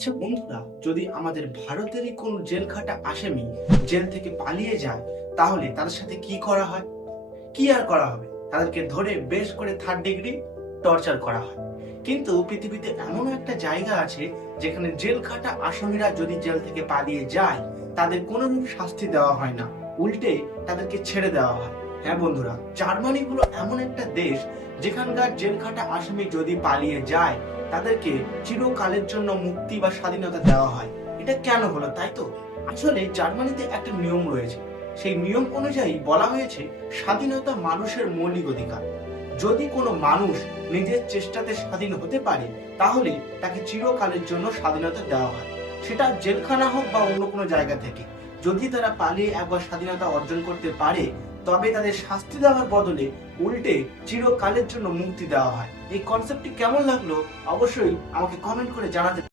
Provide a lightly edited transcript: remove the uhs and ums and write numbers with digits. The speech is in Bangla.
আচ্ছা বন্ধুরা, যদি আমাদের ভারতেরই কোন জেলখাটা আসামি জেল থেকে পালিয়ে যায়, তাহলে তাদের সাথে কি করা হয়? কি আর করা হবে? তাদেরকে ধরে বেশ করে 3rd ডিগ্রি টর্চার করা হয়। কিন্তু পৃথিবীতে এমন একটা জায়গা আছে যেখানে জেলখাটা আসামিরা যদি জেল থেকে পালিয়ে যায়, তাদের কোনো শাস্তি দেওয়া হয় না, উল্টে তাদেরকে ছেড়ে দেওয়া হয়। হ্যাঁ বন্ধুরা, জার্মানি হলো এমন একটা দেশ যেখানকার জেলখাটা আসামি যদি পালিয়ে যায়, তাদেরকে চিরকালের জন্য মুক্তি বা স্বাধীনতা দেওয়া হয়। এটা কেন হলো তাই তো? আসলে জার্মানিতে একটা নিয়ম রয়েছে। সেই নিয়ম অনুযায়ী বলা হয়েছে স্বাধীনতা মানুষের মৌলিক অধিকার। যদি কোনো মানুষ নিজের চেষ্টাতে স্বাধীন হতে পারে, তাহলে তাকে চিরকালের জন্য স্বাধীনতা দেওয়া হয়। সেটা জেলখানা হোক বা অন্য কোনো জায়গা থেকে। যদি তারা পালিয়ে একবার স্বাধীনতা অর্জন করতে পারে, তবে তাদের শাস্তি দেওয়ার বদলে উল্টে চিরকালের জন্য মুক্তি দেওয়া হয়। এই কনসেপ্টটি কেমন লাগলো অবশ্যই আমাকে কমেন্ট করে জানাতে